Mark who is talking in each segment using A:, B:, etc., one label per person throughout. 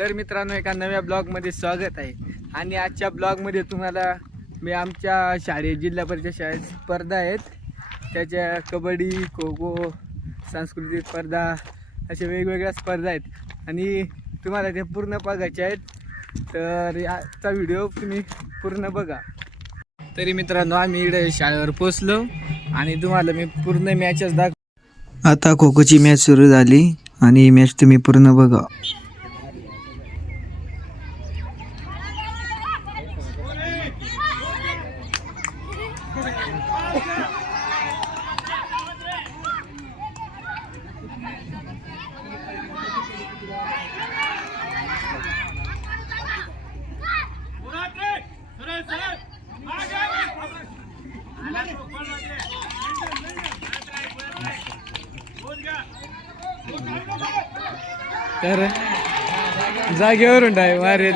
A: तर मित्रांनो एका नव्या ब्लॉगमध्ये स्वागत आहे. आणि आजच्या ब्लॉगमध्ये तुम्हाला मी आमच्या शाळेत जिल्हा परिषद शाळेत स्पर्धा आहेत. त्याच्या कबड्डी खो खो सांस्कृतिक स्पर्धा अशा वेगवेगळ्या स्पर्धा आहेत. आणि तुम्हाला ते पूर्ण बघायचे आहेत. तर आजचा व्हिडिओ तुम्ही पूर्ण बघा. तरी मित्रांनो आम्ही इकडे शाळेवर पोचलो आणि तुम्हाला मी पूर्ण मॅचच दाख
B: आता खो खोची मॅच सुरू झाली आणि ही मॅच तुम्ही पूर्ण बघा.
A: तर जागेवरून आहे मारेल.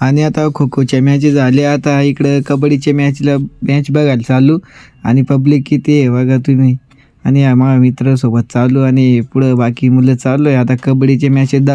B: आणि आता खो खोच्या मॅचेस झाले. आता इकडं कबड्डीच्या मॅचला मॅच बघायला चालू. आणि पब्लिक किती आहे बघा तुम्ही. आणि माझ्या मित्रासोबत चालू. आणि पुढं बाकी मुलं चालू आहे. आता कबड्डीच्या मॅचेस दा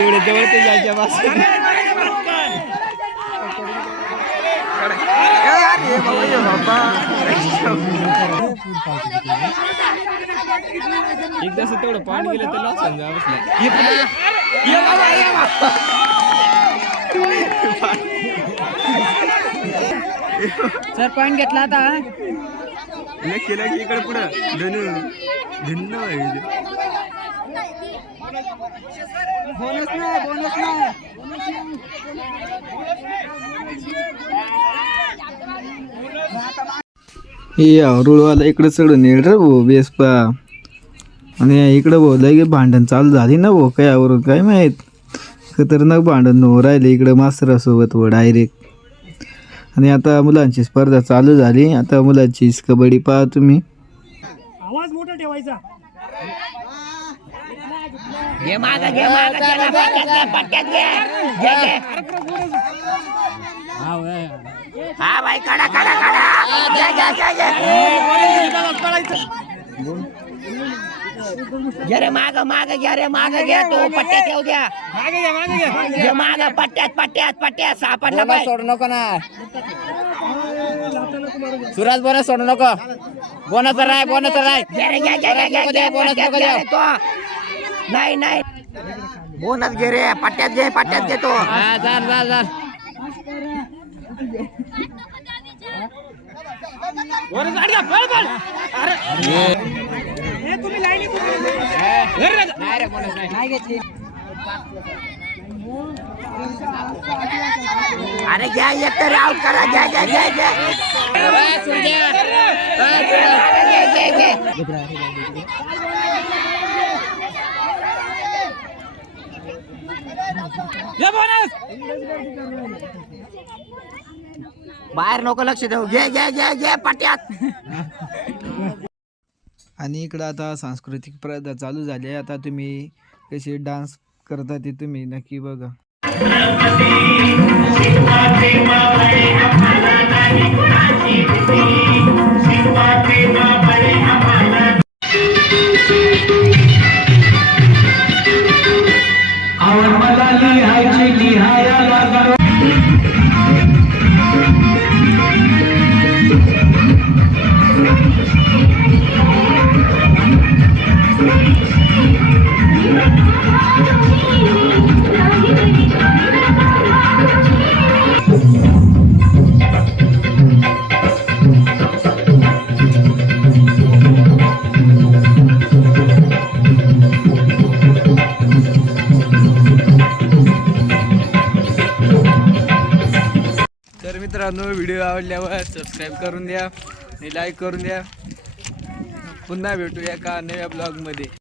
A: एवढे जवळ ते जायच्या एकदा असं तेवढं पाणी गेलं तर लॉस जा
C: सर पॉईंट घेतला आता
A: लक्ष लक्ष इकडे पुढं. धनु भिन्न
C: बोनस नाही बोनस नाही.
B: हे रुळवाला इकडं चढून येईल रे भाऊ बेस पा आणि इकडं भाऊ लगे भांडण चालू झाली ना भाऊ काय आवरून काय माहीत? खतरनाक भांडण हो राहिले इकडं मास्तरासोबत हो डायरेक्ट आणि आता मुलांची स्पर्धा चालू झाली. आता मुलांची कबड्डी पहा तुम्ही.
C: आवाज मोठा ठेवायचा.
D: घे रे माग माग घ्या रे माग घ्या तू. पट्ट्यात येऊ द्या. घे माग पट्ट्यात पट्ट्यात पट्ट्यात. सापडला पाय
C: सोडू नको ना. सुराज बोनस सोडू नको. बोनस राय बोनस राय.
D: घे घे घे घे घे घे
C: बोनस नको
D: घे
C: द्या.
D: नाही नाही. बोनस घे रे पट्ट्यात घे पट्ट्यात घे तो.
C: हा चाल चाल चाल
D: अरे. घ्या एक तर आउट करा. घ्या घ्या घ्या घ्या. बाहेर नको लक्ष देऊ. घे घे घे घे पाट्यात.
B: आणि इकडं आता सांस्कृतिक प्रदा चालू झाली आहे. आता तुम्ही कशी डान्स करता ते तुम्ही नक्की बघा.
A: मित्रांनो व्हिडिओ आवडल्यावर सबस्क्राईब करून द्या आणि लाईक करून द्या. पुन्हा भेटूया का नव्या ब्लॉगमध्ये